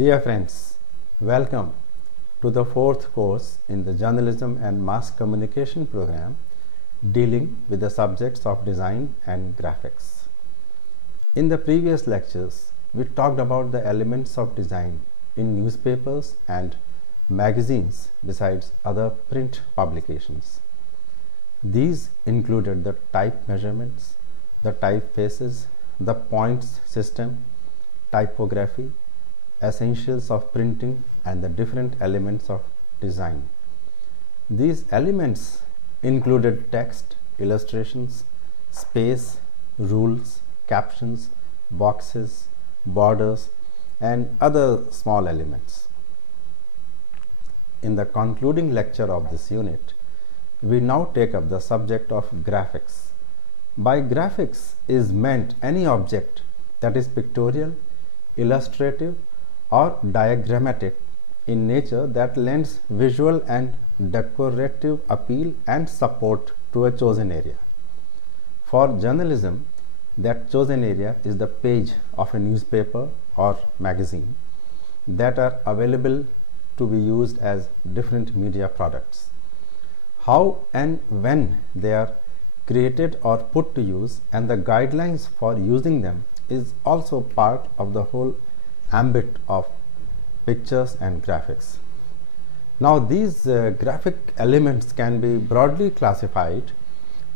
Dear friends, welcome to the fourth course in the Journalism and Mass Communication program dealing with the subjects of design and graphics. In the previous lectures, we talked about the elements of design in newspapers and magazines besides other print publications. These included the type measurements, the typefaces, the points system, typography, essentials of printing, and the different elements of design. These elements included text, illustrations, space, rules, captions, boxes, borders, and other small elements. In the concluding lecture of this unit, we now take up the subject of graphics. By graphics is meant any object that is pictorial, illustrative, or diagrammatic in nature that lends visual and decorative appeal and support to a chosen area. For journalism, that chosen area is the page of a newspaper or magazine that are available to be used as different media products. How and when they are created or put to use and the guidelines for using them is also part of the whole ambit of pictures and graphics. Now these graphic elements can be broadly classified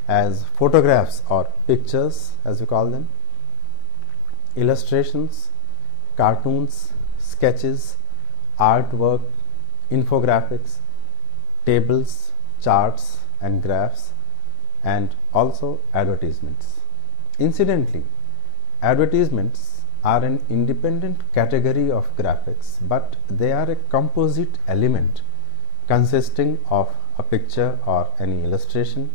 as photographs or pictures, as we call them, illustrations, cartoons, sketches, artwork, infographics, tables, charts and graphs, and also advertisements. Incidentally, advertisements are an independent category of graphics, but they are a composite element consisting of a picture or any illustration,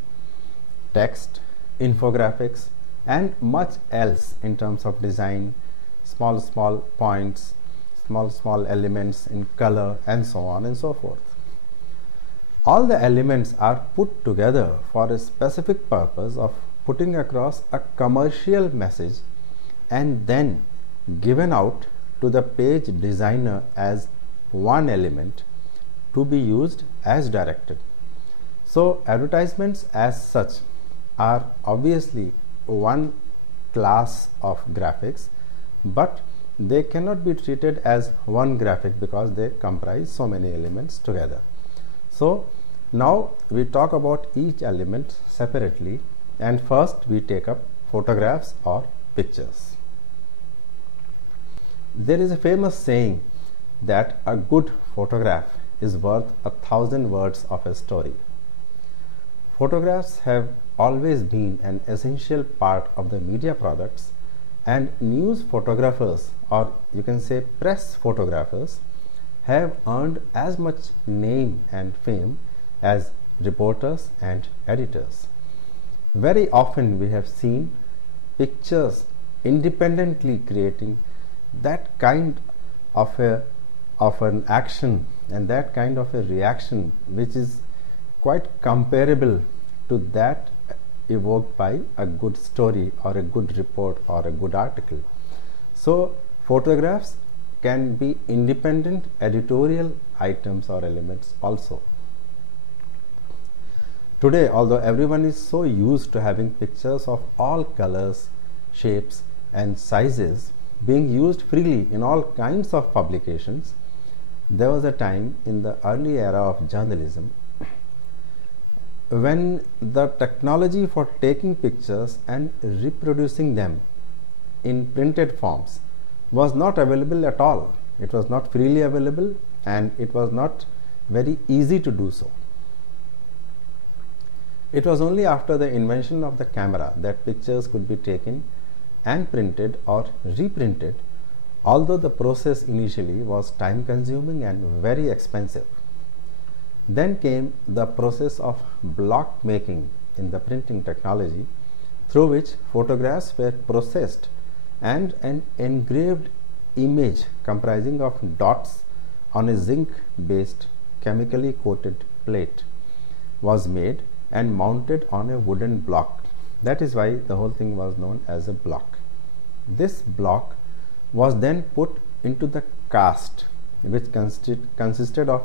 text, infographics, and much else in terms of design, small points, small elements in color, and so on and so forth. All the elements are put together for a specific purpose of putting across a commercial message and then given out to the page designer as one element to be used as directed. So advertisements as such are obviously one class of graphics, but they cannot be treated as one graphic because they comprise so many elements together. So now we talk about each element separately, and first we take up photographs or pictures. There is a famous saying that a good photograph is worth 1,000 words of a story. Photographs have always been an essential part of the media products, and news photographers, or you can say press photographers, have earned as much name and fame as reporters and editors. Very often we have seen pictures independently creating that kind of an action and that kind of a reaction which is quite comparable to that evoked by a good story or a good report or a good article. So photographs can be independent editorial items or elements also. Today, although everyone is so used to having pictures of all colors, shapes, and sizes being used freely in all kinds of publications, there was a time in the early era of journalism when the technology for taking pictures and reproducing them in printed forms was not available at all. It was not freely available, and it was not very easy to do so. It was only after the invention of the camera that pictures could be taken and printed or reprinted, although the process initially was time consuming and very expensive. Then came the process of block making in the printing technology, through which photographs were processed and an engraved image comprising of dots on a zinc based chemically coated plate was made and mounted on a wooden block. That is why the whole thing was known as a block. This block was then put into the cast, which consisted of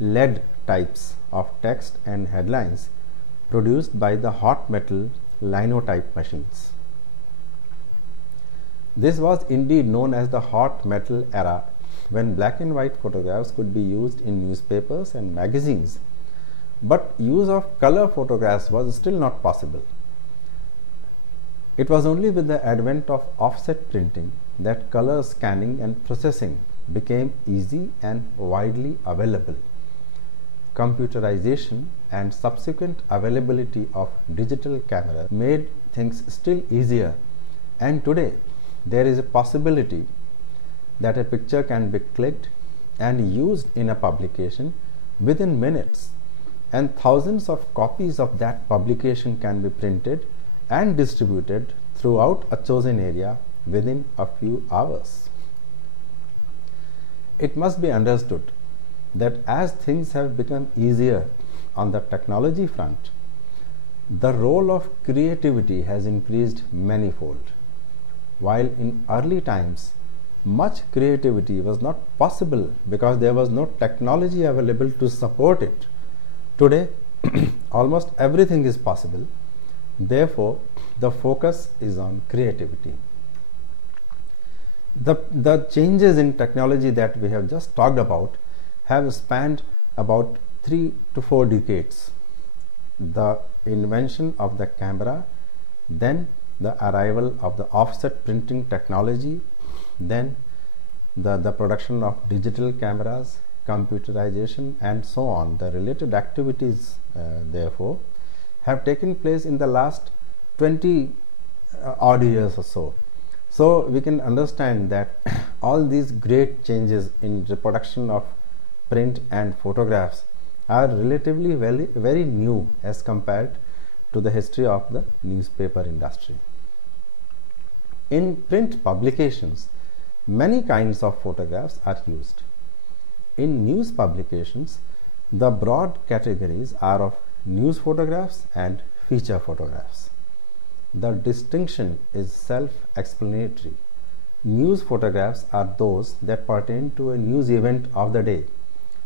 lead types of text and headlines produced by the hot metal linotype machines. This was indeed known as the hot metal era, when black and white photographs could be used in newspapers and magazines, but use of color photographs was still not possible. It was only with the advent of offset printing that color scanning and processing became easy and widely available. Computerization and subsequent availability of digital cameras made things still easier, and today there is a possibility that a picture can be clicked and used in a publication within minutes, and thousands of copies of that publication can be printed and distributed throughout a chosen area within a few hours. It must be understood that as things have become easier on the technology front, the role of creativity has increased manifold. While in early times much creativity was not possible because there was no technology available to support it, today almost everything is possible. Therefore, the focus is on creativity. The changes in technology that we have just talked about have spanned about 3 to 4 decades. The invention of the camera, then the arrival of the offset printing technology, then the production of digital cameras, computerization, and so on. The related activities, therefore, have taken place in the last 20 odd years or so. So we can understand that all these great changes in reproduction of print and photographs are relatively very new as compared to the history of the newspaper industry. In print publications, many kinds of photographs are used. In news publications, the broad categories are of news photographs and feature photographs. The distinction is self-explanatory. News photographs are those that pertain to a news event of the day,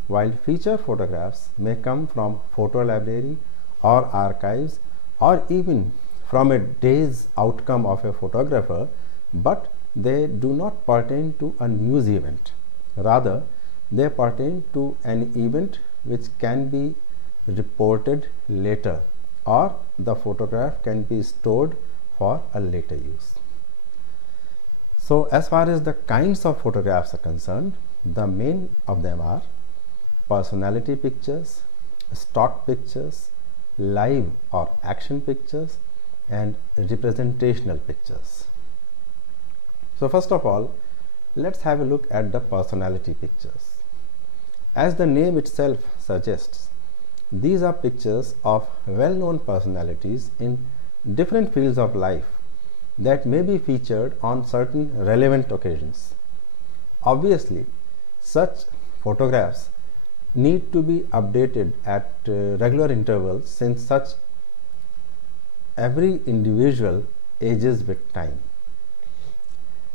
while feature photographs may come from photo library or archives, or even from a day's outcome of a photographer, but they do not pertain to a news event. Rather, they pertain to an event which can be reported later, or the photograph can be stored for a later use. So, as far as the kinds of photographs are concerned, the main of them are personality pictures, stock pictures, live or action pictures, and representational pictures. So, first of all, let's have a look at the personality pictures. As the name itself suggests, these are pictures of well-known personalities in different fields of life that may be featured on certain relevant occasions. Obviously, such photographs need to be updated at regular intervals, since such every individual ages with time,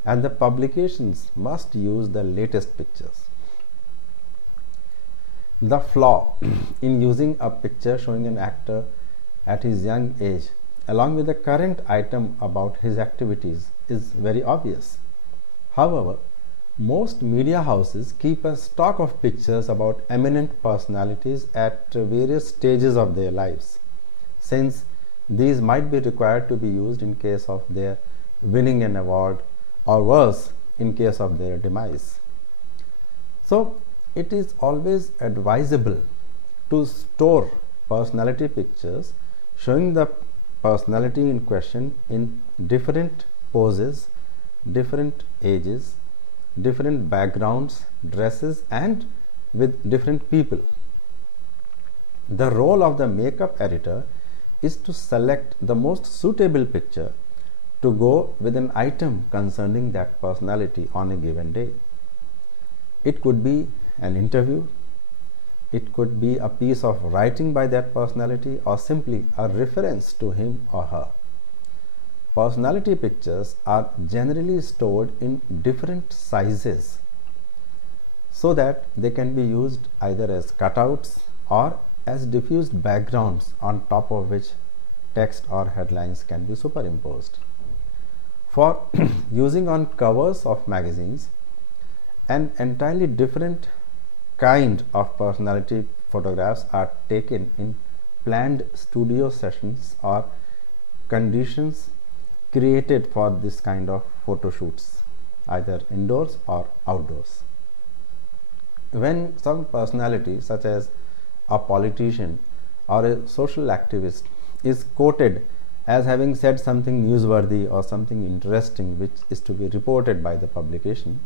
and the publications must use the latest pictures. The flaw in using a picture showing an actor at his young age along with the current item about his activities is very obvious. However, most media houses keep a stock of pictures about eminent personalities at various stages of their lives, since these might be required to be used in case of their winning an award, or worse, in case of their demise. So, it is always advisable to store personality pictures showing the personality in question in different poses, different ages, different backgrounds, dresses, and with different people. The role of the makeup editor is to select the most suitable picture to go with an item concerning that personality on a given day. It could be an interview, it could be a piece of writing by that personality, or simply a reference to him or her. Personality pictures are generally stored in different sizes. so that they can be used either as cutouts or as diffused backgrounds on top of which text or headlines can be superimposed. For using on covers of magazines, an entirely different kind of personality photographs are taken in planned studio sessions or conditions created for this kind of photo shoots, either indoors or outdoors. When some personality, such as a politician or a social activist, is quoted as having said something newsworthy or something interesting which is to be reported by the publication,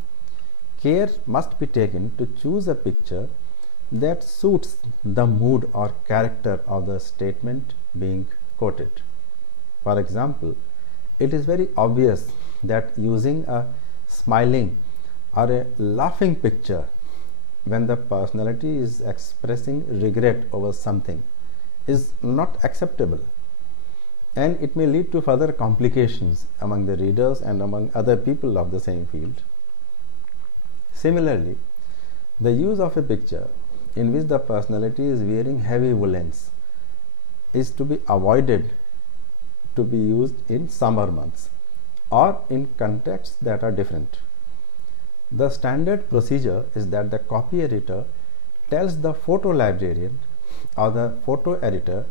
care must be taken to choose a picture that suits the mood or character of the statement being quoted. For example, it is very obvious that using a smiling or a laughing picture when the personality is expressing regret over something is not acceptable, and it may lead to further complications among the readers and among other people of the same field. Similarly, the use of a picture in which the personality is wearing heavy woolens is to be avoided to be used in summer months or in contexts that are different. The standard procedure is that the copy editor tells the photo librarian or the photo editor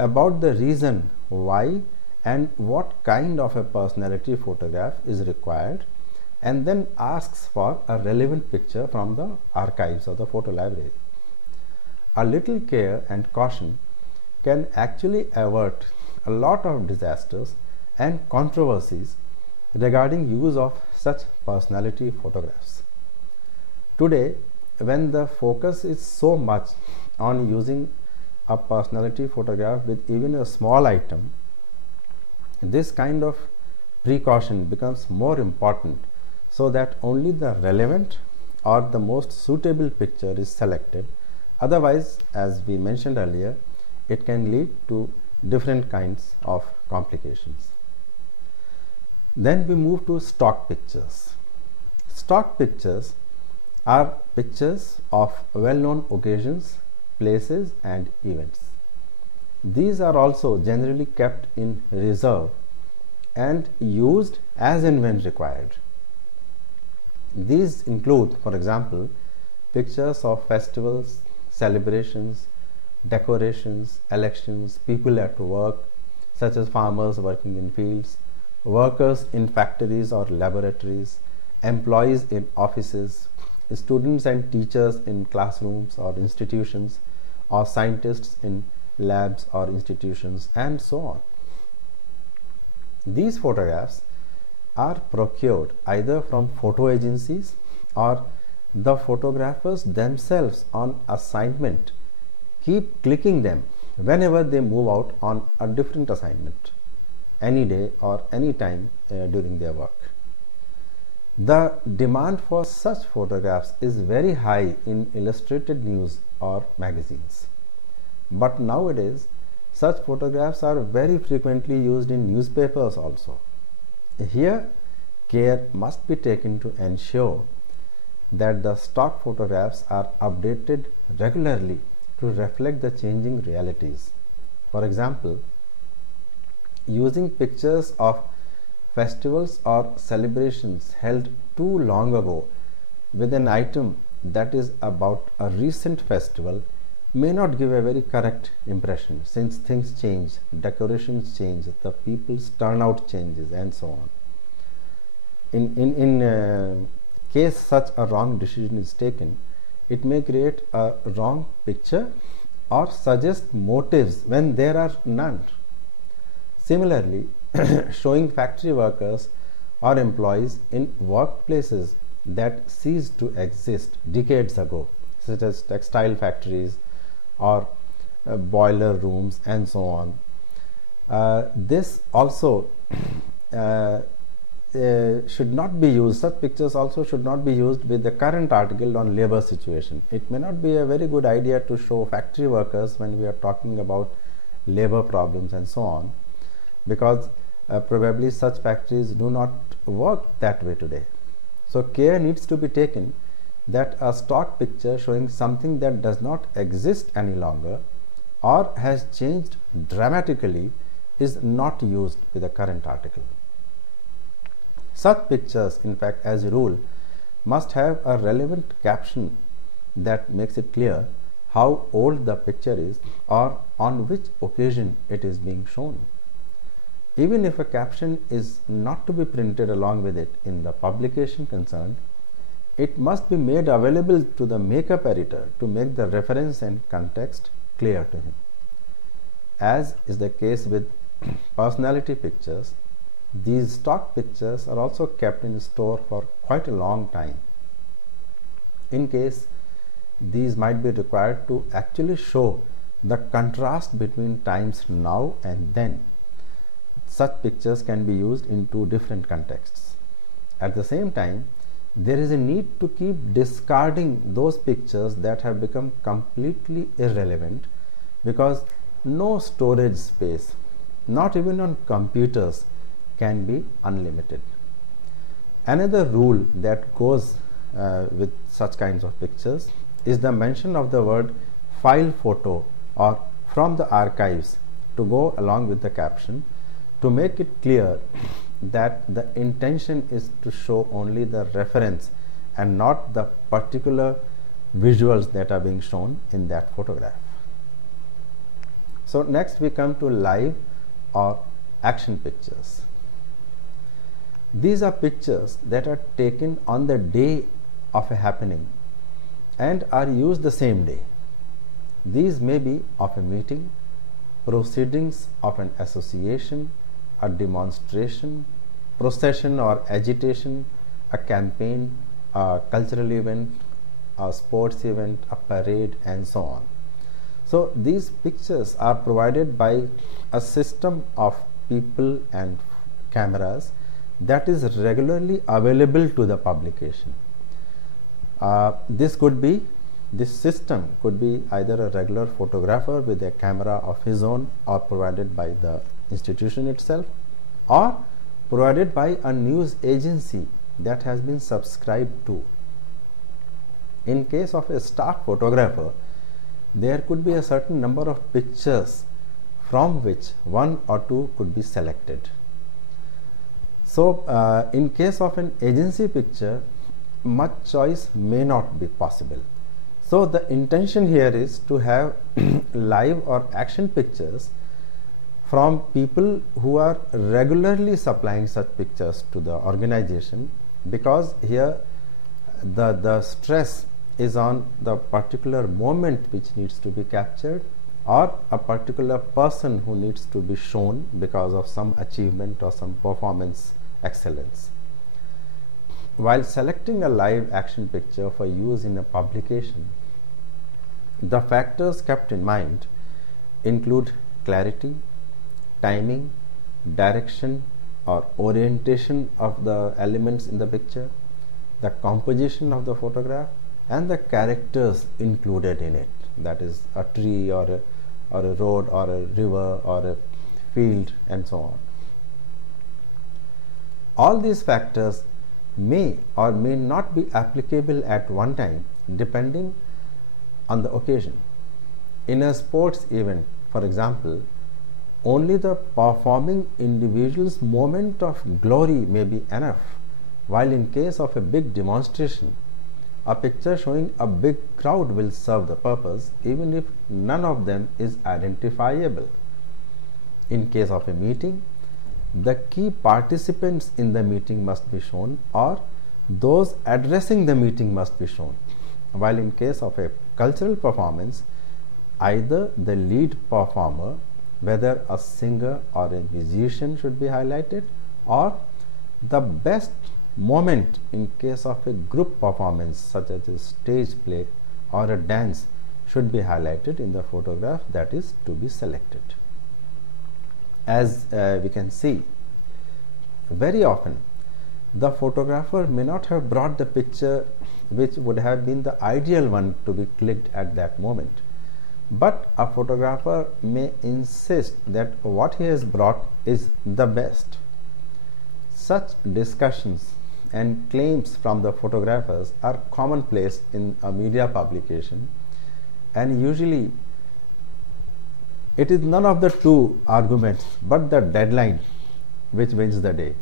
about the reason why and what kind of a personality photograph is required, and then asks for a relevant picture from the archives of the photo library. A little care and caution can actually avert a lot of disasters and controversies regarding use of such personality photographs. Today, when the focus is so much on using a personality photograph with even a small item, this kind of precaution becomes more important, so that only the relevant or the most suitable picture is selected. Otherwise, as we mentioned earlier, it can lead to different kinds of complications. Then we move to stock pictures. Stock pictures are pictures of well-known occasions, places and events. These are also generally kept in reserve and used as and when required. These include, for example, pictures of festivals, celebrations, decorations, elections, people at work, such as farmers working in fields, workers in factories or laboratories, employees in offices, students and teachers in classrooms or institutions, or scientists in labs or institutions, and so on. These photographs are procured either from photo agencies or the photographers themselves on assignment keep clicking them whenever they move out on a different assignment, any day or any time during their work. The demand for such photographs is very high in illustrated news or magazines. But nowadays, such photographs are very frequently used in newspapers also. Here, care must be taken to ensure that the stock photographs are updated regularly to reflect the changing realities. For example, using pictures of festivals or celebrations held too long ago with an item that is about a recent festival may not give a very correct impression, since things change, decorations change, the people's turnout changes, and so on. In case such a wrong decision is taken, it may create a wrong picture or suggest motives when there are none. Similarly, showing factory workers or employees in workplaces that ceased to exist decades ago, such as textile factories or boiler rooms and so on. This also should not be used. Such pictures also should not be used with the current article on labor situation. It may not be a very good idea to show factory workers when we are talking about labor problems and so on, because probably such factories do not work that way today. So care needs to be taken that a stock picture showing something that does not exist any longer or has changed dramatically is not used with the current article. Such pictures, in fact, as a rule, must have a relevant caption that makes it clear how old the picture is or on which occasion it is being shown. Even if a caption is not to be printed along with it in the publication concerned, it must be made available to the makeup editor to make the reference and context clear to him. As is the case with personality pictures, these stock pictures are also kept in store for quite a long time. In case these might be required to actually show the contrast between times now and then, such pictures can be used in two different contexts. At the same time, there is a need to keep discarding those pictures that have become completely irrelevant because no storage space, not even on computers, can be unlimited. Another rule that goes with such kinds of pictures is the mention of the word file photo or from the archives to go along with the caption to make it clear that the intention is to show only the reference and not the particular visuals that are being shown in that photograph. So next we come to live or action pictures. These are pictures that are taken on the day of a happening and are used the same day. These may be of a meeting, proceedings of an association, a demonstration, procession or agitation, a campaign, a cultural event, a sports event, a parade, and so on. So these pictures are provided by a system of people and cameras that is regularly available to the publication. This system could be either a regular photographer with a camera of his own or provided by the institution itself, or provided by a news agency that has been subscribed to. In case of a stock photographer, there could be a certain number of pictures from which one or two could be selected. So, in case of an agency picture, much choice may not be possible. So, the intention here is to have live or action pictures from people who are regularly supplying such pictures to the organization, because here the stress is on the particular moment which needs to be captured or a particular person who needs to be shown because of some achievement or some performance excellence. While selecting a live action picture for use in a publication, the factors kept in mind include clarity, timing, direction or orientation of the elements in the picture, the composition of the photograph, and the characters included in it, that is a tree or a road or a river or a field and so on. All these factors may or may not be applicable at one time depending on the occasion. In a sports event, for example, only the performing individual's moment of glory may be enough, while in case of a big demonstration, a picture showing a big crowd will serve the purpose even if none of them is identifiable. In case of a meeting, the key participants in the meeting must be shown or those addressing the meeting must be shown, while in case of a cultural performance, either the lead performer, whether a singer or a musician, should be highlighted, or the best moment in case of a group performance such as a stage play or a dance should be highlighted in the photograph that is to be selected. As we can see, very often the photographer may not have brought the picture which would have been the ideal one to be clicked at that moment, but a photographer may insist that what he has brought is the best. Such discussions and claims from the photographers are commonplace in a media publication, and usually it is none of the two arguments but the deadline which wins the day.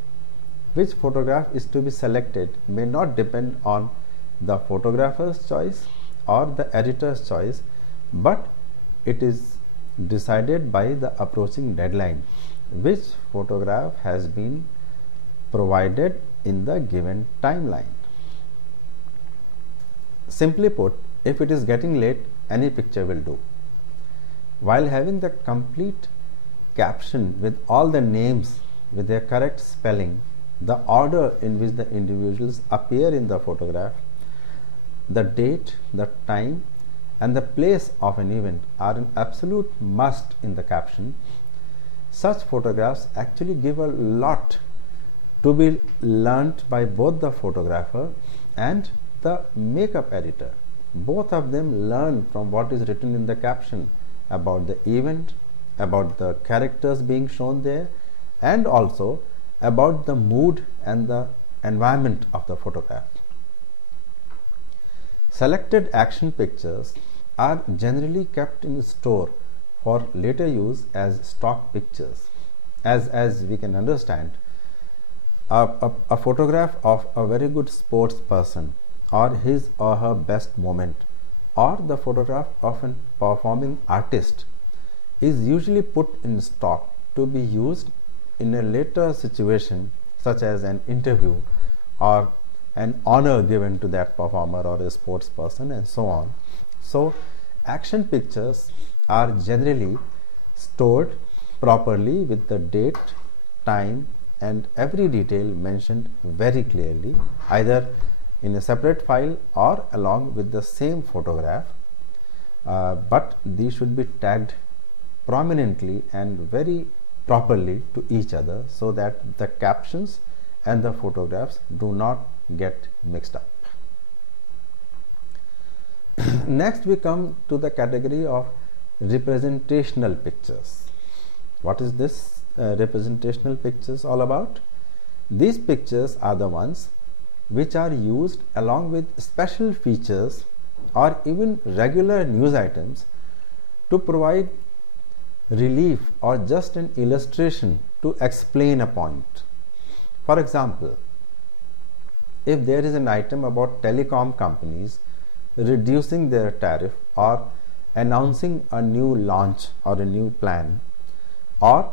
Which photograph is to be selected may not depend on the photographer's choice or the editor's choice, but it is decided by the approaching deadline, which photograph has been provided in the given timeline. Simply put, if it is getting late, any picture will do. While having the complete caption with all the names with their correct spelling, the order in which the individuals appear in the photograph, the date, the time, and the place of an event are an absolute must in the caption. Such photographs actually give a lot to be learnt by both the photographer and the makeup editor. Both of them learn from what is written in the caption about the event, about the characters being shown there, and also about the mood and the environment of the photograph. Selected action pictures are generally kept in store for later use as stock pictures. As we can understand, a photograph of a very good sports person or his or her best moment, or the photograph of a performing artist is usually put in stock to be used in a later situation, such as an interview or an honor given to that performer or a sports person, and so on. So action pictures are generally stored properly with the date, time, and every detail mentioned very clearly, either in a separate file or along with the same photograph, but these should be tagged prominently and very properly to each other so that the captions and the photographs do not get mixed up. Next, we come to the category of representational pictures. What is this representational pictures all about? These pictures are the ones which are used along with special features or even regular news items to provide relief or just an illustration to explain a point. For example, if there is an item about telecom companies reducing their tariff or announcing a new launch or a new plan, or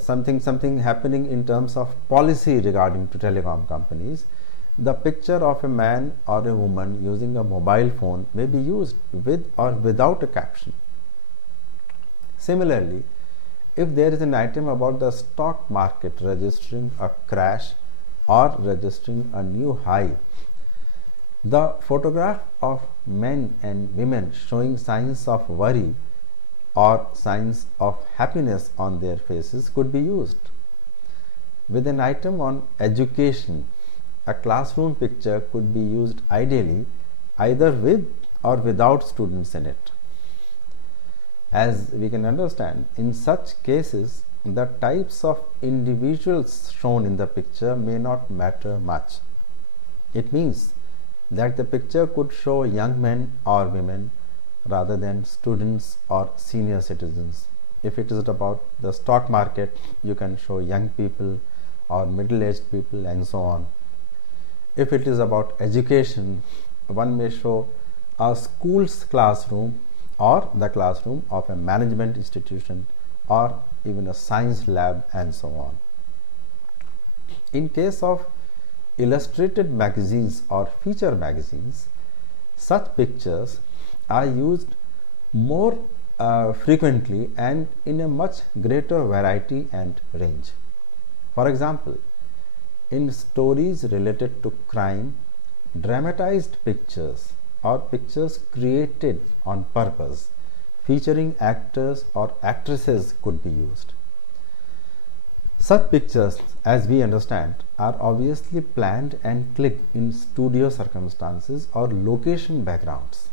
something happening in terms of policy regarding to telecom companies, the picture of a man or a woman using a mobile phone may be used with or without a caption. Similarly, if there is an item about the stock market registering a crash or registering a new high, the photograph of men and women showing signs of worry or signs of happiness on their faces could be used. With an item on education, a classroom picture could be used ideally either with or without students in it. As we can understand, in such cases, the types of individuals shown in the picture may not matter much. It means that the picture could show young men or women rather than students or senior citizens. If it is about the stock market, you can show young people or middle-aged people and so on. If it is about education, one may show a school's classroom or the classroom of a management institution or even a science lab and so on. In case of illustrated magazines or feature magazines, such pictures are used more frequently and in a much greater variety and range. For example, in stories related to crime, dramatized pictures or pictures created on purpose featuring actors or actresses could be used. Such pictures, as we understand, are obviously planned and clicked in studio circumstances or location backgrounds.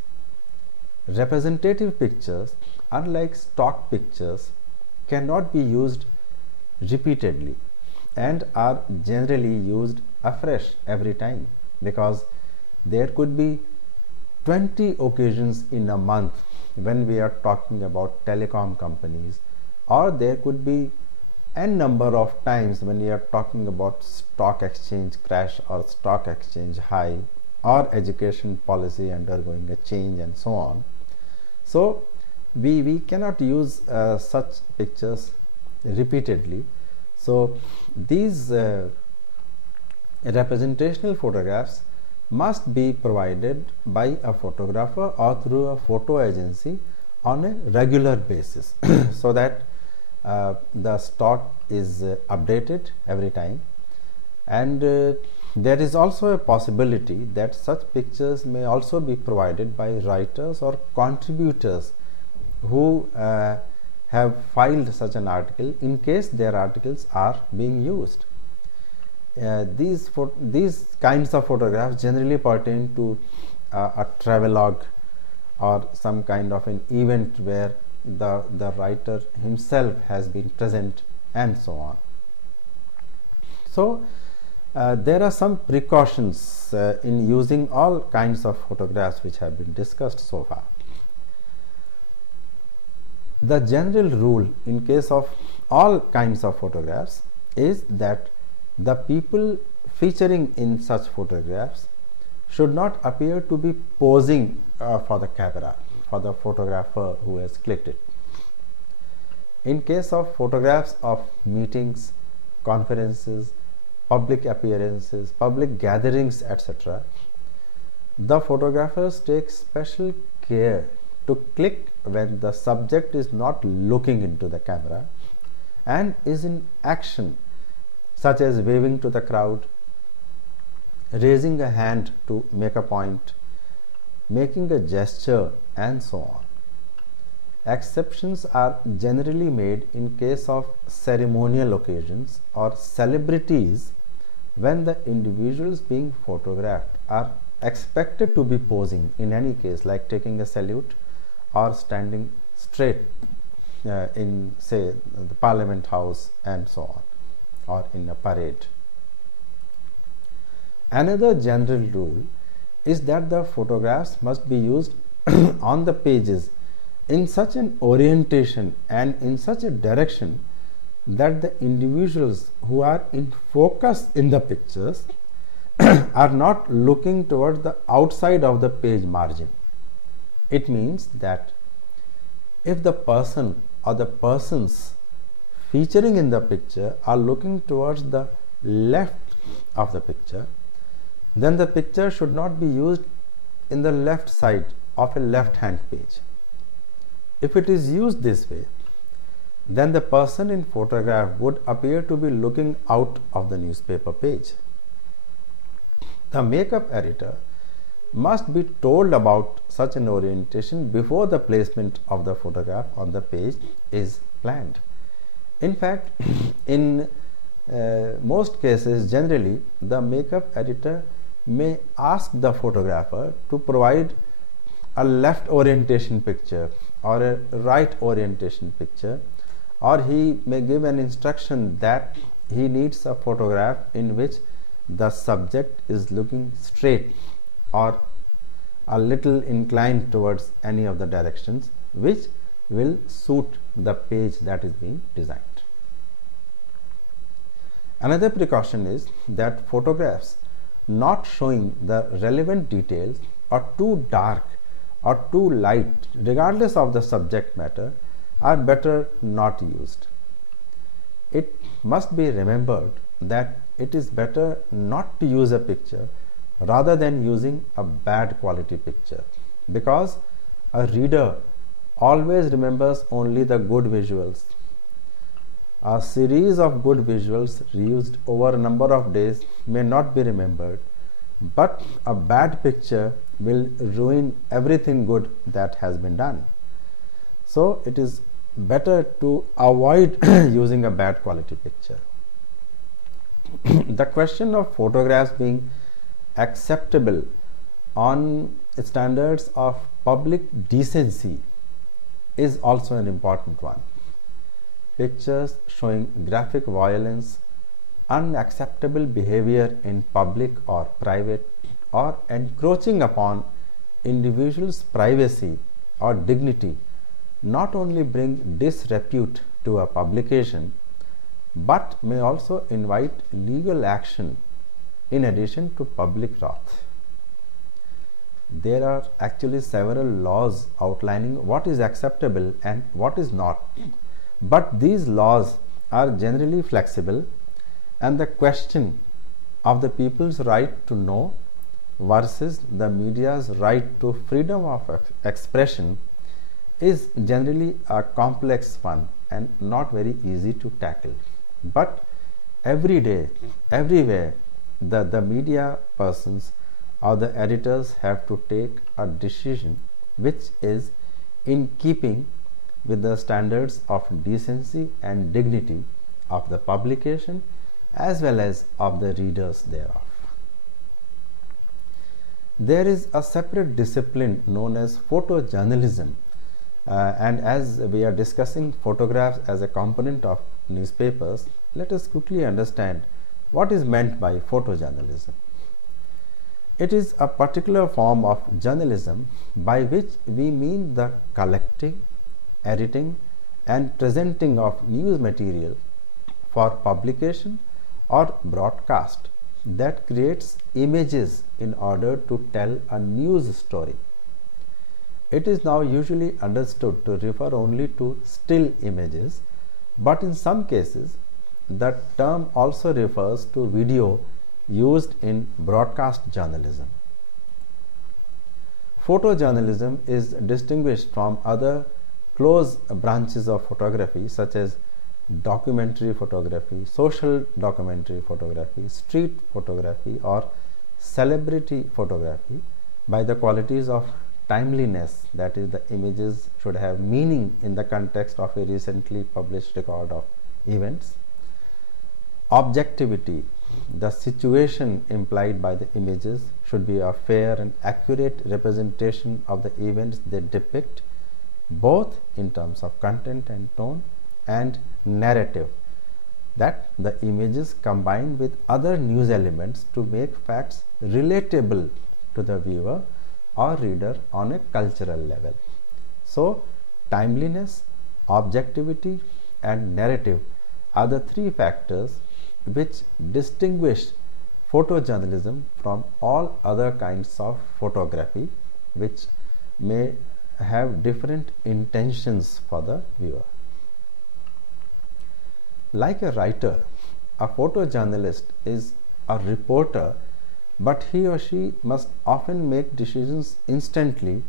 Representative pictures, unlike stock pictures, cannot be used repeatedly and are generally used afresh every time, because there could be 20 occasions in a month when we are talking about telecom companies, or there could be n number of times when we are talking about stock exchange crash or stock exchange high, or education policy undergoing a change, and so on. So we cannot use such pictures repeatedly. So these representational photographs must be provided by a photographer or through a photo agency on a regular basis so that the stock is updated every time. And there is also a possibility that such pictures may also be provided by writers or contributors who have filed such an article in case their articles are being used. These kinds of photographs generally pertain to a travelogue or some kind of an event where the writer himself has been present, and so on. So there are some precautions in using all kinds of photographs which have been discussed so far. The general rule in case of all kinds of photographs is that the people featuring in such photographs should not appear to be posing for the camera, for the photographer who has clicked it. In case of photographs of meetings, conferences, public appearances, public gatherings, etc., the photographers take special care to click when the subject is not looking into the camera and is in action, such as waving to the crowd, raising a hand to make a point, making a gesture, and so on. Exceptions are generally made in case of ceremonial occasions or celebrities when the individuals being photographed are expected to be posing in any case, like taking a salute or standing straight in, say, the Parliament House and so on, or in a parade. Another general rule is that the photographs must be used on the pages in such an orientation and in such a direction that the individuals who are in focus in the pictures are not looking towards the outside of the page margin. It means that if the person or the persons featuring in the picture are looking towards the left of the picture, then the picture should not be used in the left side of a left hand page. If it is used this way, then the person in photograph would appear to be looking out of the newspaper page. The makeup editor must be told about such an orientation before the placement of the photograph on the page is planned. In fact, in most cases, generally, the makeup editor may ask the photographer to provide a left orientation picture or a right orientation picture, or he may give an instruction that he needs a photograph in which the subject is looking straight or a little inclined towards any of the directions which will suit the page that is being designed. Another precaution is that photographs not showing the relevant details are too dark or too light, regardless of the subject matter, are better not used. It must be remembered that it is better not to use a picture rather than using a bad quality picture, because a reader always remembers only the good visuals. A series of good visuals used over a number of days may not be remembered, but a bad picture will ruin everything good that has been done. So it is better to avoid using a bad quality picture. The question of photographs being acceptable on standards of public decency is also an important one. Pictures showing graphic violence, unacceptable behavior in public or private, or encroaching upon individuals' privacy or dignity not only bring disrepute to a publication but may also invite legal action in addition to public wrath. There are actually several laws outlining what is acceptable and what is not, but these laws are generally flexible, and the question of the people's right to know versus the media's right to freedom of expression is generally a complex one and not very easy to tackle. But every day, everywhere, the media persons or the editors have to take a decision which is in keeping with the standards of decency and dignity of the publication as well as of the readers thereof. There is a separate discipline known as photojournalism, and as we are discussing photographs as a component of newspapers, let us quickly understand what is meant by photojournalism. It is a particular form of journalism by which we mean the collecting, editing, and presenting of news material for publication or broadcast that creates images in order to tell a news story. It is now usually understood to refer only to still images, but in some cases the term also refers to video used in broadcast journalism. Photojournalism is distinguished from other close branches of photography such as documentary photography, social documentary photography, street photography, or celebrity photography by the qualities of timeliness, that is, the images should have meaning in the context of a recently published record of events; objectivity, the situation implied by the images should be a fair and accurate representation of the events they depict, both in terms of content and tone; and narrative, that the images combine with other news elements to make facts relatable to the viewer or reader on a cultural level. So, timeliness, objectivity, and narrative are the three factors which distinguish photojournalism from all other kinds of photography, which may have different intentions for the viewer. Like a writer, a photojournalist is a reporter, but he or she must often make decisions instantly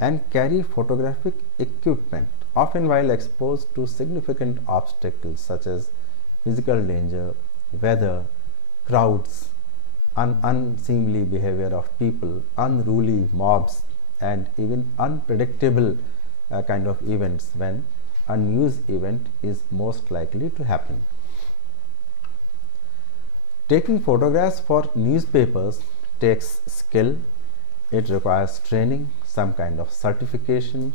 and carry photographic equipment, often while exposed to significant obstacles such as physical danger, weather, crowds, unseemly behavior of people, unruly mobs, and even unpredictable kind of events when a news event is most likely to happen. Taking photographs for newspapers takes skill, it requires training, some kind of certification,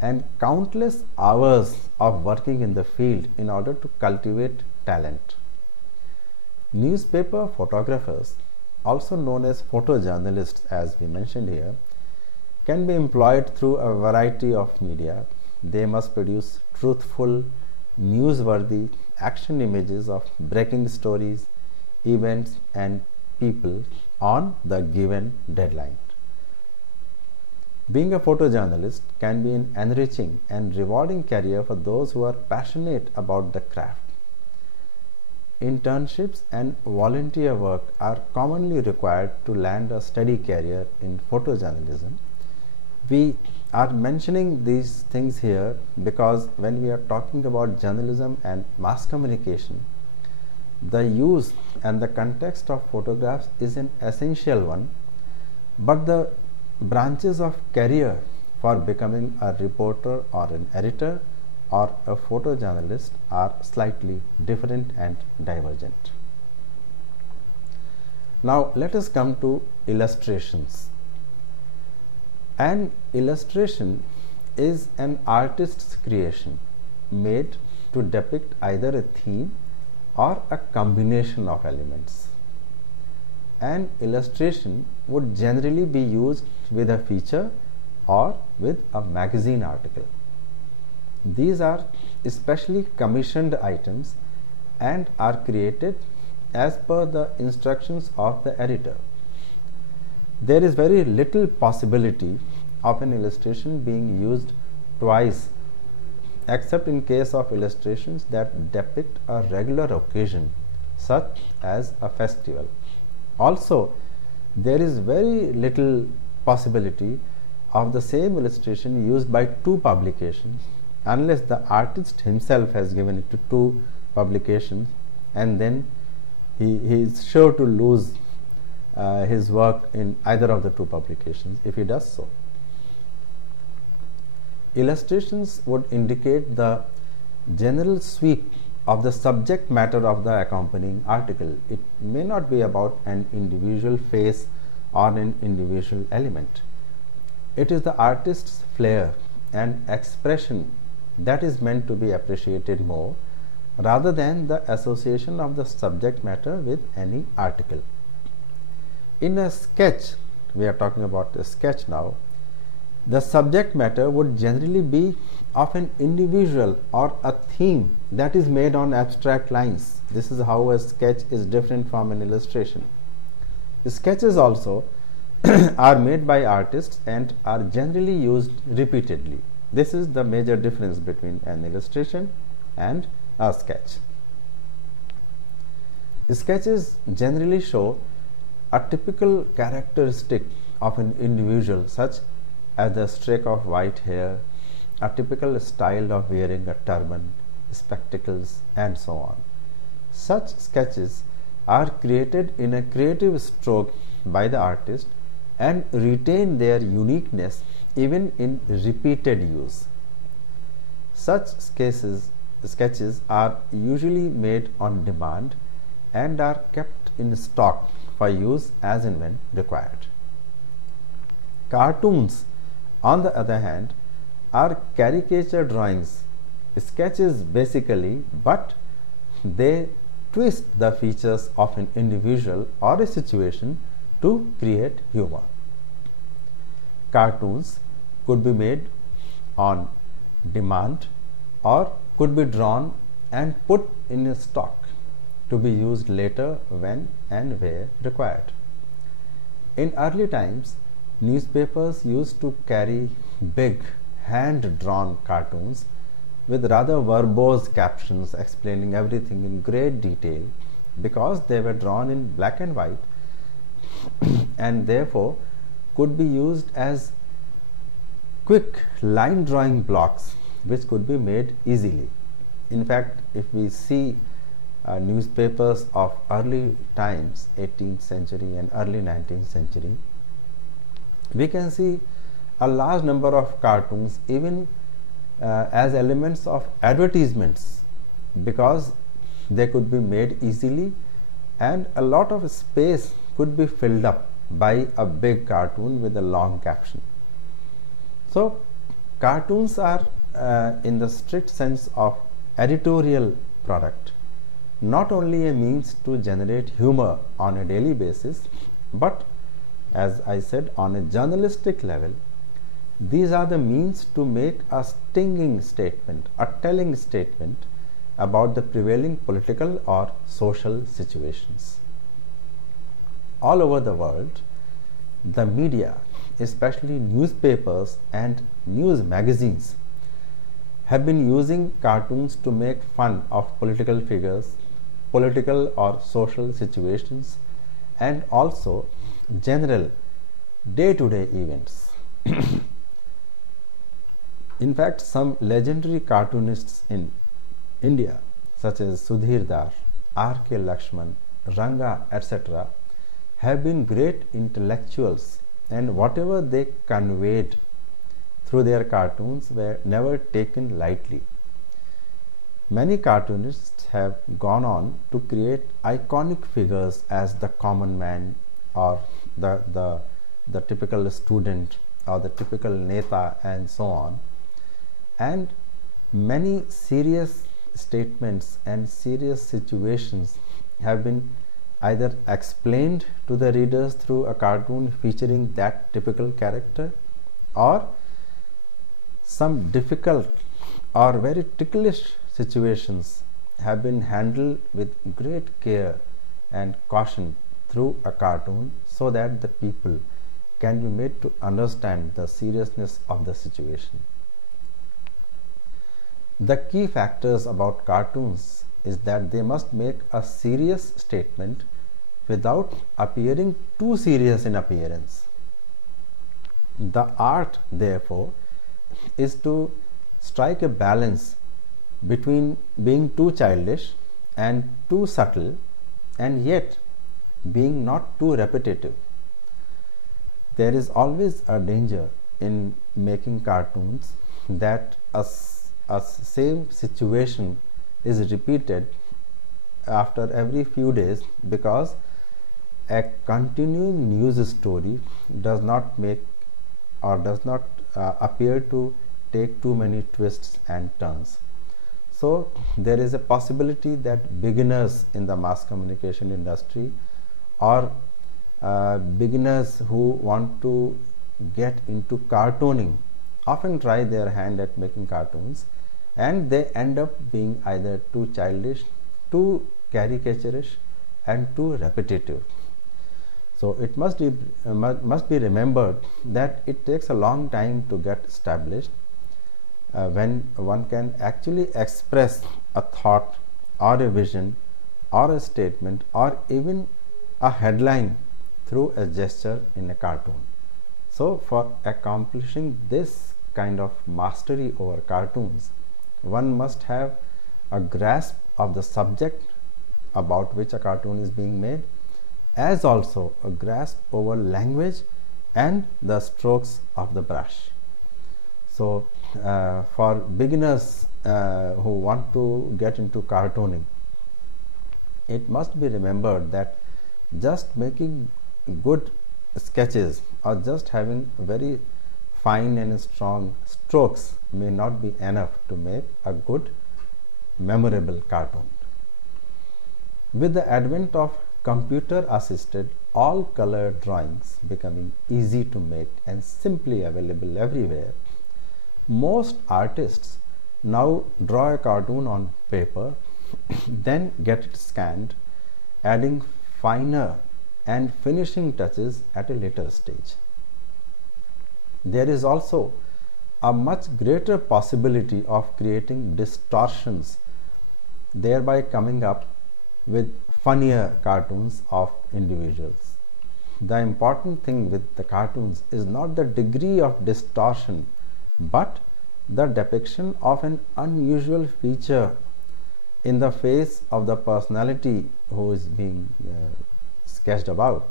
and countless hours of working in the field in order to cultivate talent. Newspaper photographers, also known as photojournalists as we mentioned here, can be employed through a variety of media. They must produce truthful, newsworthy action images of breaking stories, events, and people on the given deadline. Being a photojournalist can be an enriching and rewarding career for those who are passionate about the craft. Internships and volunteer work are commonly required to land a steady career in photojournalism. We are mentioning these things here because when we are talking about journalism and mass communication, the use and the context of photographs is an essential one, but the branches of career for becoming a reporter or an editor or a photojournalist are slightly different and divergent. Now let us come to illustrations. An illustration is an artist's creation made to depict either a theme, or a combination of elements. An illustration would generally be used with a feature or with a magazine article. These are especially commissioned items and are created as per the instructions of the editor. There is very little possibility of an illustration being used twice, except in case of illustrations that depict a regular occasion, such as a festival. Also, there is very little possibility of the same illustration used by two publications, unless the artist himself has given it to two publications, and then he is sure to lose his work in either of the two publications if he does so. Illustrations would indicate the general sweep of the subject matter of the accompanying article. It may not be about an individual face or an individual element. It is the artist's flair and expression that is meant to be appreciated more, rather than the association of the subject matter with any article. In a sketch, we are talking about a sketch now, the subject matter would generally be of an individual or a theme that is made on abstract lines. This is how a sketch is different from an illustration. Sketches also are made by artists and are generally used repeatedly. This is the major difference between an illustration and a sketch. Sketches generally show a typical characteristic of an individual, such as the streak of white hair, a typical style of wearing a turban, spectacles, and so on. Such sketches are created in a creative stroke by the artist and retain their uniqueness even in repeated use. Such sketches are usually made on demand and are kept in stock for use as and when required. Cartoons, on the other hand, are caricature drawings, sketches basically, but they twist the features of an individual or a situation to create humor. Cartoons could be made on demand or could be drawn and put in a stock to be used later when and where required. In early times, newspapers used to carry big hand-drawn cartoons with rather verbose captions explaining everything in great detail, because they were drawn in black and white and therefore could be used as quick line drawing blocks which could be made easily. In fact, if we see newspapers of early times, 18th century and early 19th century, we can see a large number of cartoons even as elements of advertisements, because they could be made easily and a lot of space could be filled up by a big cartoon with a long caption. So, cartoons are in the strict sense of editorial product, not only a means to generate humor on a daily basis, but as I said, on a journalistic level, these are the means to make a stinging statement, a telling statement about the prevailing political or social situations. All over the world, the media, especially newspapers and news magazines, have been using cartoons to make fun of political figures, political or social situations, and also general day-to-day events. In fact, some legendary cartoonists in India, such as Sudhir Dar, R.K. Lakshman, Ranga, etc., have been great intellectuals, and whatever they conveyed through their cartoons were never taken lightly. Many cartoonists have gone on to create iconic figures as the common man or the typical student or the typical neta and so on. And many serious statements and serious situations have been either explained to the readers through a cartoon featuring that typical character, or some difficult or very ticklish situations have been handled with great care and caution through a cartoon, so that the people can be made to understand the seriousness of the situation. The key factors about cartoons is that they must make a serious statement without appearing too serious in appearance. The art, therefore, is to strike a balance between being too childish and too subtle, and yet being not too repetitive. There is always a danger in making cartoons that a same situation is repeated after every few days, because a continuing news story does not make or does not appear to take too many twists and turns. So there is a possibility that beginners in the mass communication industry, or beginners who want to get into cartooning, often try their hand at making cartoons, and they end up being either too childish, too caricaturish, and too repetitive. So it must be remembered that it takes a long time to get established when one can actually express a thought or a vision or a statement or even a headline through a gesture in a cartoon. So for accomplishing this kind of mastery over cartoons, one must have a grasp of the subject about which a cartoon is being made, as also a grasp over language and the strokes of the brush. So for beginners who want to get into cartooning, it must be remembered that just making good sketches or just having very fine and strong strokes may not be enough to make a good, memorable cartoon. With the advent of computer assisted all color drawings becoming easy to make and simply available everywhere, most artists now draw a cartoon on paper, then get it scanned, adding finer and finishing touches at a later stage. There is also a much greater possibility of creating distortions, thereby coming up with funnier cartoons of individuals. The important thing with the cartoons is not the degree of distortion, but the depiction of an unusual feature in the face of the personality who is being sketched about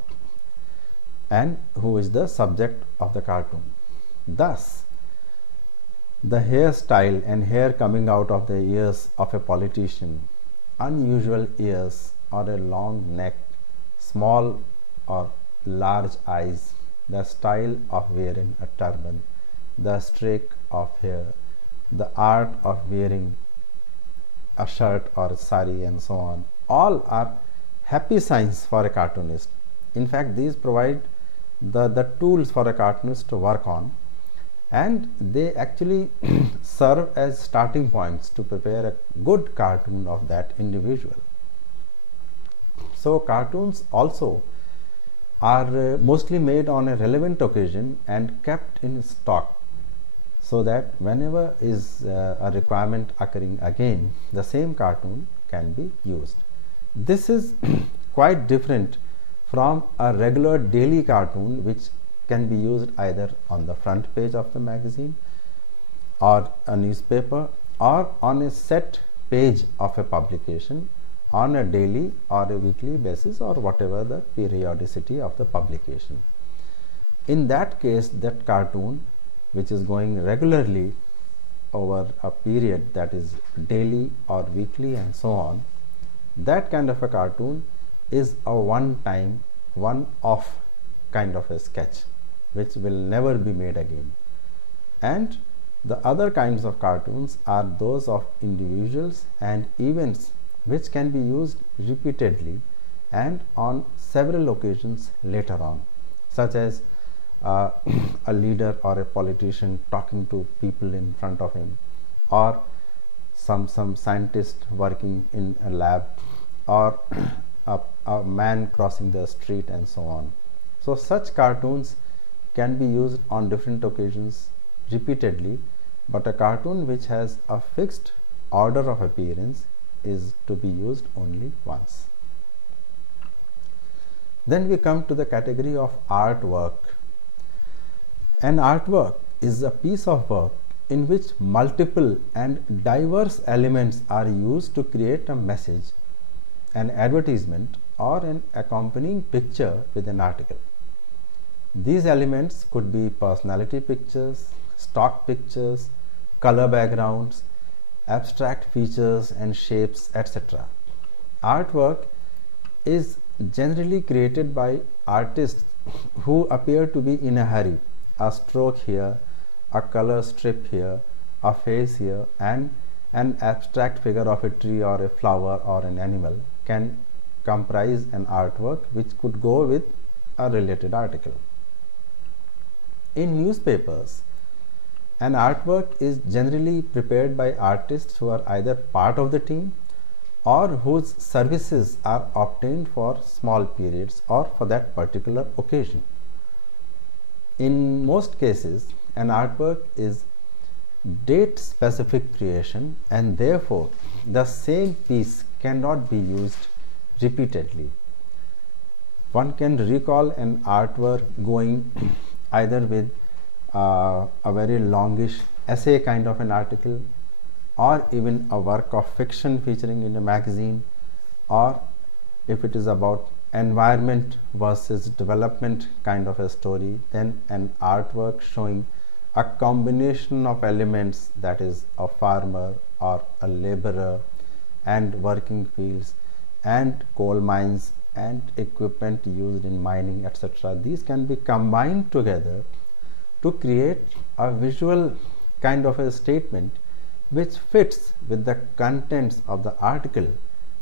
and who is the subject of the cartoon. Thus, the hairstyle and hair coming out of the ears of a politician, unusual ears or a long neck, small or large eyes, the style of wearing a turban, the streak of hair, the art of wearing a shirt or sari, and so on, all are happy signs for a cartoonist. In fact, these provide the tools for a cartoonist to work on, and they actually serve as starting points to prepare a good cartoon of that individual. So cartoons also are mostly made on a relevant occasion and kept in stock, so that whenever is a requirement occurring again, the same cartoon can be used. This is quite different from a regular daily cartoon, which can be used either on the front page of the magazine or a newspaper, or on a set page of a publication on a daily or a weekly basis, or whatever the periodicity of the publication. In that case, that cartoon which is going regularly over a period, that is daily or weekly and so on, that kind of a cartoon is a one-time, one-off kind of a sketch which will never be made again. And The other kinds of cartoons are those of individuals and events which can be used repeatedly and on several occasions later on, such as uh, a leader or a politician talking to people in front of him, or some scientist working in a lab, or a man crossing the street, and so on. So such cartoons can be used on different occasions repeatedly, but a cartoon which has a fixed order of appearance is to be used only once. Then we come to the category of artwork. An artwork is a piece of work in which multiple and diverse elements are used to create a message, an advertisement, or an accompanying picture with an article. These elements could be personality pictures, stock pictures, color backgrounds, abstract features and shapes, etc. Artwork is generally created by artists who appear to be in a hurry. A stroke here, a color strip here, a face here, and an abstract figure of a tree or a flower or an animal can comprise an artwork which could go with a related article. In newspapers, an artwork is generally prepared by artists who are either part of the team or whose services are obtained for small periods or for that particular occasion. In most cases, an artwork is date specific creation, and therefore the same piece cannot be used repeatedly. One can recall an artwork going either with a very longish essay kind of an article, or even a work of fiction featuring in a magazine, or if it is about environment versus development kind of a story, then an artwork showing a combination of elements, that is a farmer or a laborer and working fields and coal mines and equipment used in mining, etc. These can be combined together to create a visual kind of a statement which fits with the contents of the article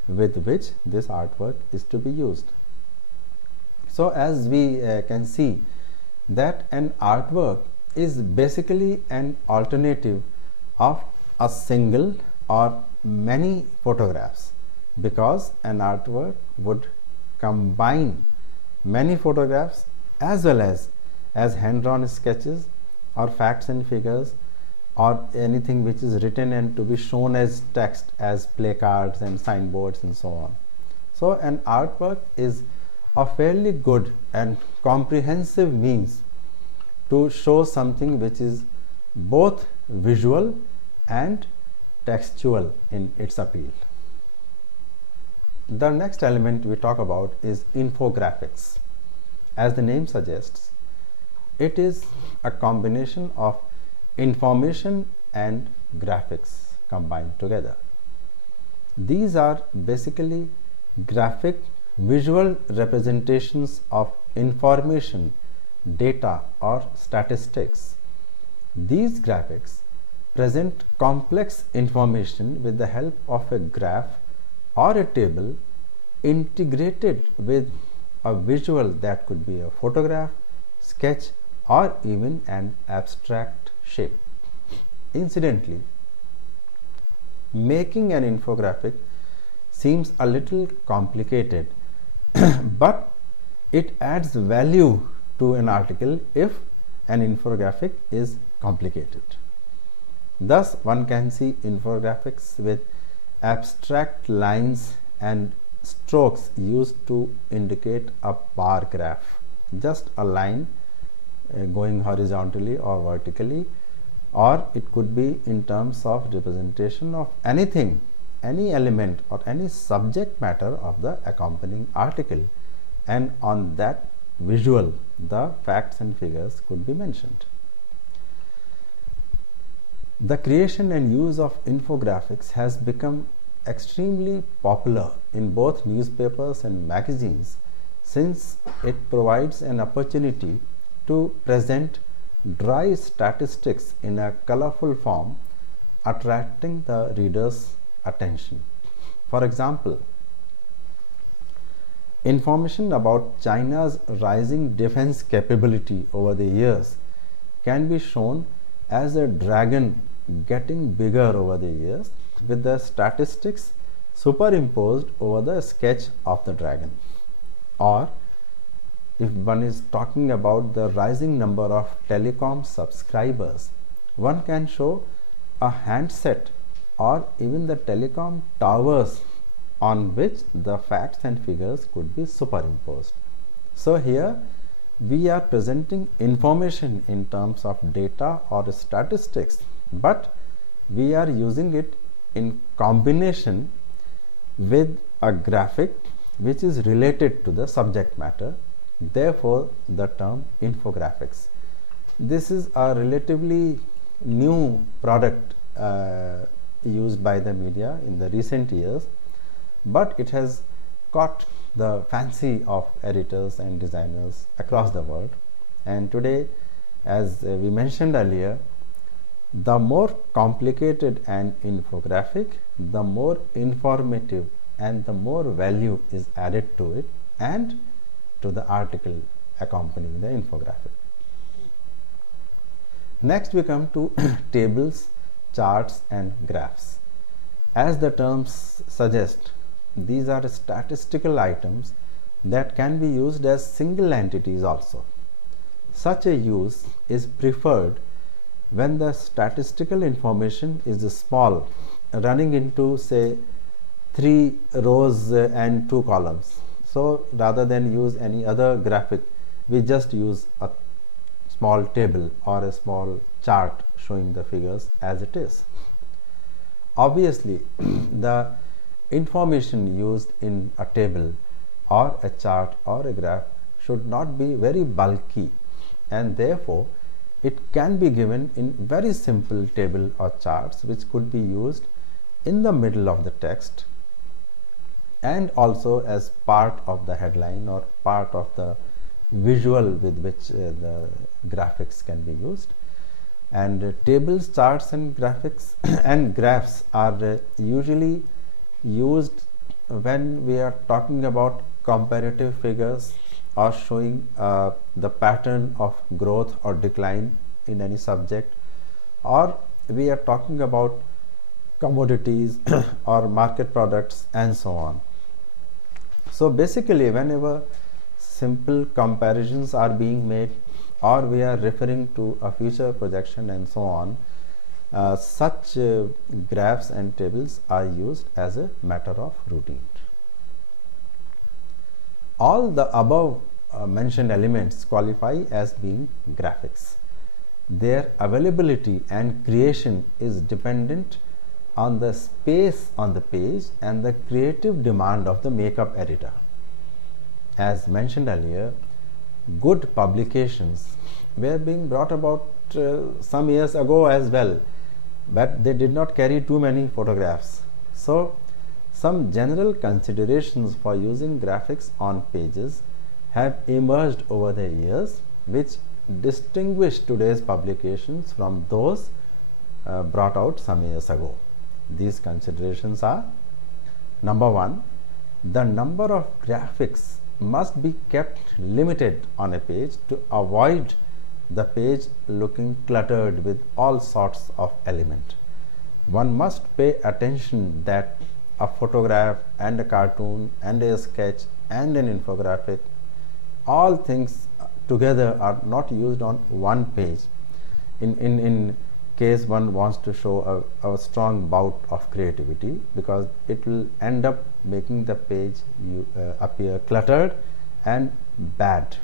with which this artwork is to be used. So as we can see that an artwork is basically an alternative of a single or many photographs, because an artwork would combine many photographs as well as hand-drawn sketches or facts and figures or anything which is written and to be shown as text, as placards and signboards and so on. So an artwork is a fairly good and comprehensive means to show something which is both visual and textual in its appeal. The next element we talk about is infographics. As the name suggests, it is a combination of information and graphics combined together. These are basically graphic visual representations of information, data or statistics. These graphics present complex information with the help of a graph or a table integrated with a visual that could be a photograph, sketch or even an abstract shape. Incidentally, making an infographic seems a little complicated but it adds value to an article if an infographic is complicated. Thus, one can see infographics with abstract lines and strokes used to indicate a bar graph, just a line going horizontally or vertically, or it could be in terms of representation of anything, any element or any subject matter of the accompanying article, and on that visual the facts and figures could be mentioned. The creation and use of infographics has become extremely popular in both newspapers and magazines, since it provides an opportunity to present dry statistics in a colorful form, attracting the reader's attention. For example, information about China's rising defense capability over the years can be shown as a dragon getting bigger over the years, with the statistics superimposed over the sketch of the dragon. Or if one is talking about the rising number of telecom subscribers, one can show a handset or even the telecom towers on which the facts and figures could be superimposed. So here we are presenting information in terms of data or statistics, but we are using it in combination with a graphic which is related to the subject matter. Therefore, the term infographics. This is a relatively new product used by the media in the recent years, but it has caught the fancy of editors and designers across the world. And today, as we mentioned earlier, the more complicated an infographic, the more informative and the more value is added to it and to the article accompanying the infographic. Next we come to tables, charts and graphs. As the terms suggest, these are statistical items that can be used as single entities also. Such a use is preferred when the statistical information is small, running into say 3 rows and 2 columns. So rather than use any other graphic, we just use a small table or a small chart showing the figures as it is. Obviously, the information used in a table or a chart or a graph should not be very bulky, and therefore it can be given in very simple table or charts which could be used in the middle of the text and also as part of the headline or part of the visual with which the graphics can be used. And tables, charts and graphics and graphs are usually used when we are talking about comparative figures or showing the pattern of growth or decline in any subject, or we are talking about commodities or market products and so on. So basically, whenever simple comparisons are being made or we are referring to a future projection and so on, such graphs and tables are used as a matter of routine. All the above mentioned elements qualify as being graphics. Their availability and creation is dependent on the space on the page and the creative demand of the makeup editor. As mentioned earlier, good publications were being brought about some years ago as well, but they did not carry too many photographs. So some general considerations for using graphics on pages have emerged over the years, which distinguish today's publications from those brought out some years ago. These considerations are: number one, the number of graphics must be kept limited on a page to avoid the page looking cluttered with all sorts of elements. One must pay attention that a photograph and a cartoon and a sketch and an infographic, all things together are not used on one page in case one wants to show a strong bout of creativity, because it will end up making the page appear cluttered and bad.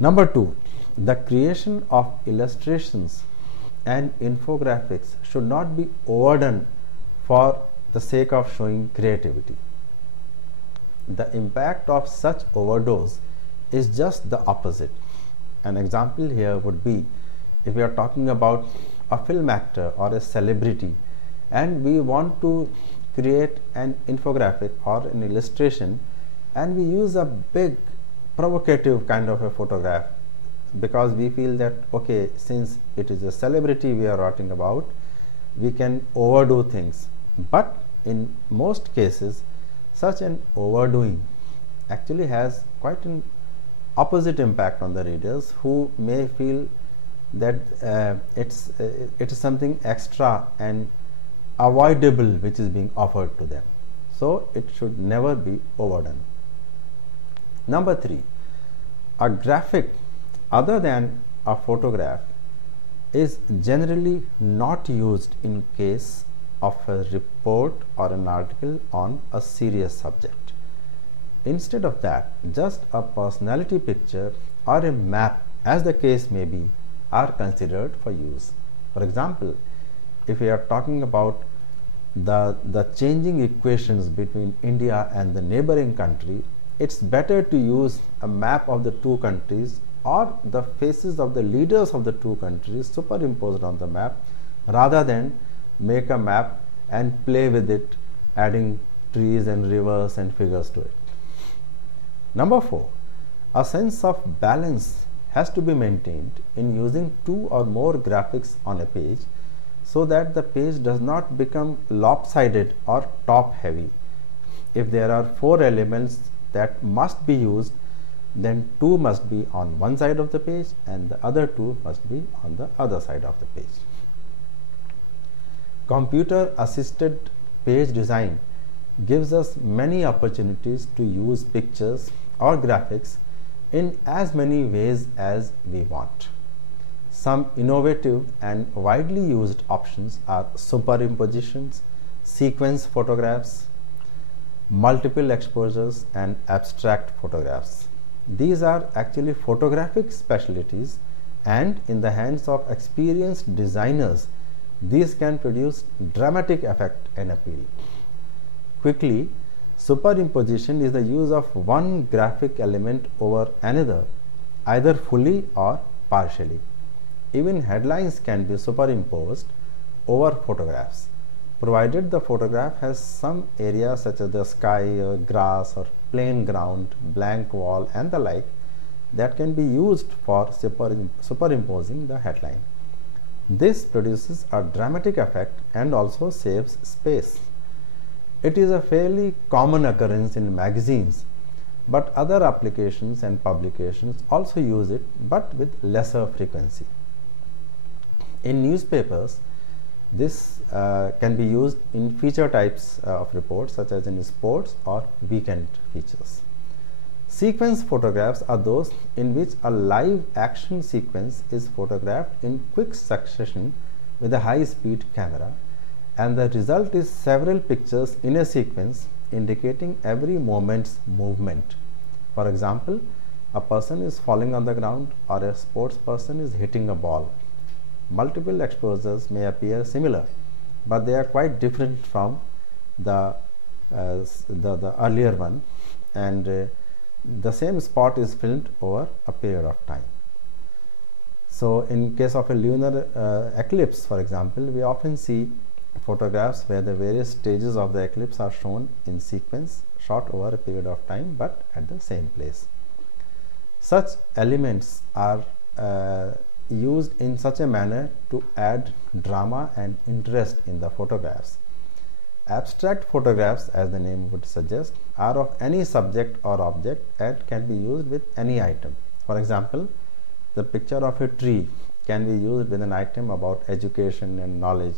Number two, the creation of illustrations and infographics should not be overdone for the sake of showing creativity. The impact of such overdose is just the opposite. An example here would be, if we are talking about a film actor or a celebrity and we want to create an infographic or an illustration and we use a big provocative kind of a photograph, because we feel that okay, since it is a celebrity we are writing about, we can overdo things. But in most cases, such an overdoing actually has quite an opposite impact on the readers, who may feel that it is something extra and avoidable which is being offered to them. So it should never be overdone. Number 3, a graphic other than a photograph is generally not used in case of a report or an article on a serious subject. Instead of that, just a personality picture or a map, as the case may be, are considered for use. For example, if we are talking about the changing equations between India and the neighboring country, it's better to use a map of the two countries or the faces of the leaders of the two countries superimposed on the map, rather than make a map and play with it, adding trees and rivers and figures to it. Number 4, a sense of balance has to be maintained in using 2 or more graphics on a page, so that the page does not become lopsided or top heavy. If there are 4 elements that must be used, then 2 must be on one side of the page and the other 2 must be on the other side of the page. Computer assisted page design gives us many opportunities to use pictures or graphics in as many ways as we want. Some innovative and widely used options are superimpositions, sequence photographs, multiple exposures, and abstract photographs. These are actually photographic specialties, and in the hands of experienced designers, these can produce dramatic effect and appeal. Quickly, superimposition is the use of one graphic element over another, either fully or partially. Even headlines can be superimposed over photographs, provided the photograph has some area such as the sky or grass or plain ground, blank wall and the like, that can be used for superimposing the headline. This produces a dramatic effect and also saves space. It is a fairly common occurrence in magazines, but other applications and publications also use it, but with lesser frequency. In newspapers, this can be used in feature types of reports, such as in sports or weekend features. Sequence photographs are those in which a live action sequence is photographed in quick succession with a high-speed camera, and the result is several pictures in a sequence indicating every moment's movement. For example, a person is falling on the ground or a sports person is hitting a ball. Multiple exposures may appear similar, but they are quite different from the earlier one, and the same spot is filmed over a period of time. So in case of a lunar eclipse, for example, we often see photographs where the various stages of the eclipse are shown in sequence, shot over a period of time but at the same place. Such elements are used in such a manner to add drama and interest in the photographs. Abstract photographs, as the name would suggest, are of any subject or object and can be used with any item. For example, the picture of a tree can be used with an item about education and knowledge,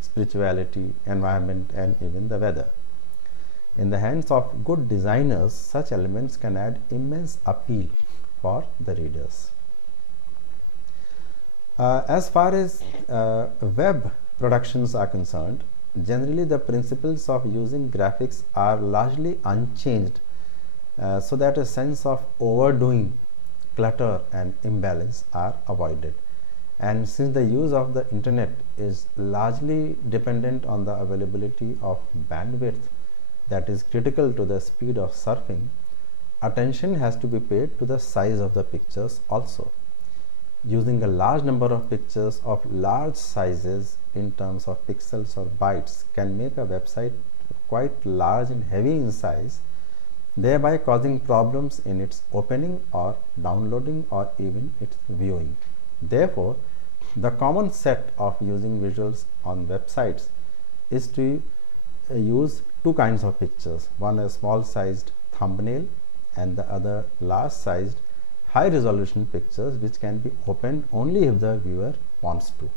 spirituality, environment, and even the weather. In the hands of good designers, such elements can add immense appeal for the readers. As far as web productions are concerned, generally the principles of using graphics are largely unchanged, so that a sense of overdoing, clutter and imbalance are avoided. And since the use of the internet is largely dependent on the availability of bandwidth that is critical to the speed of surfing, attention has to be paid to the size of the pictures also. Using a large number of pictures of large sizes in terms of pixels or bytes can make a website quite large and heavy in size, thereby causing problems in its opening or downloading or even its viewing. Therefore, the common set of using visuals on websites is to use two kinds of pictures, one a small sized thumbnail and the other large sized high resolution pictures which can be opened only if the viewer wants to.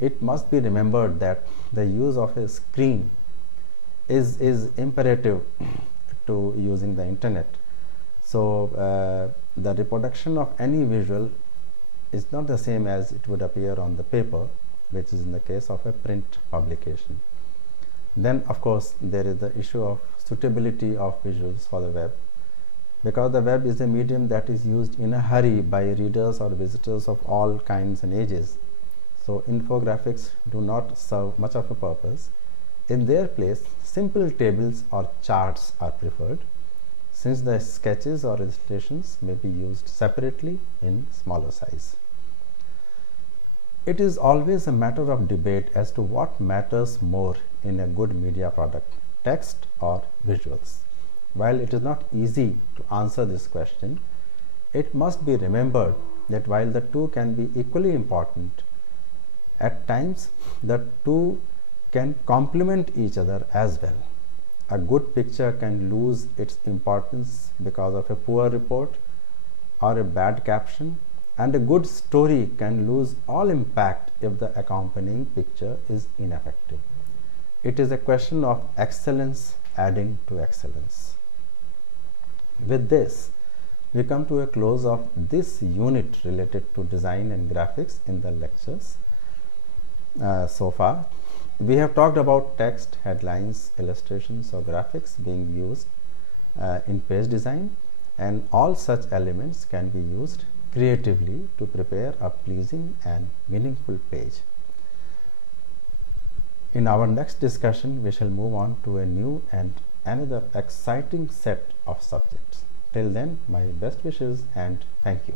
It must be remembered that the use of a screen is imperative to using the internet. So the reproduction of any visual is not the same as it would appear on the paper, which is in the case of a print publication. Then of course there is the issue of suitability of visuals for the web, because the web is a medium that is used in a hurry by readers or visitors of all kinds and ages. So infographics do not serve much of a purpose. In their place, simple tables or charts are preferred, since the sketches or illustrations may be used separately in smaller size. It is always a matter of debate as to what matters more in a good media product, text or visuals. While it is not easy to answer this question, it must be remembered that while the two can be equally important, at times the two can complement each other as well. A good picture can lose its importance because of a poor report or a bad caption, and a good story can lose all impact if the accompanying picture is ineffective. It is a question of excellence adding to excellence. With this, we come to a close of this unit related to design and graphics in the lectures. So far, we have talked about text, headlines, illustrations or graphics being used in page design, and all such elements can be used creatively to prepare a pleasing and meaningful page. In our next discussion, we shall move on to a new and another exciting set of subjects. Till then, my best wishes and thank you.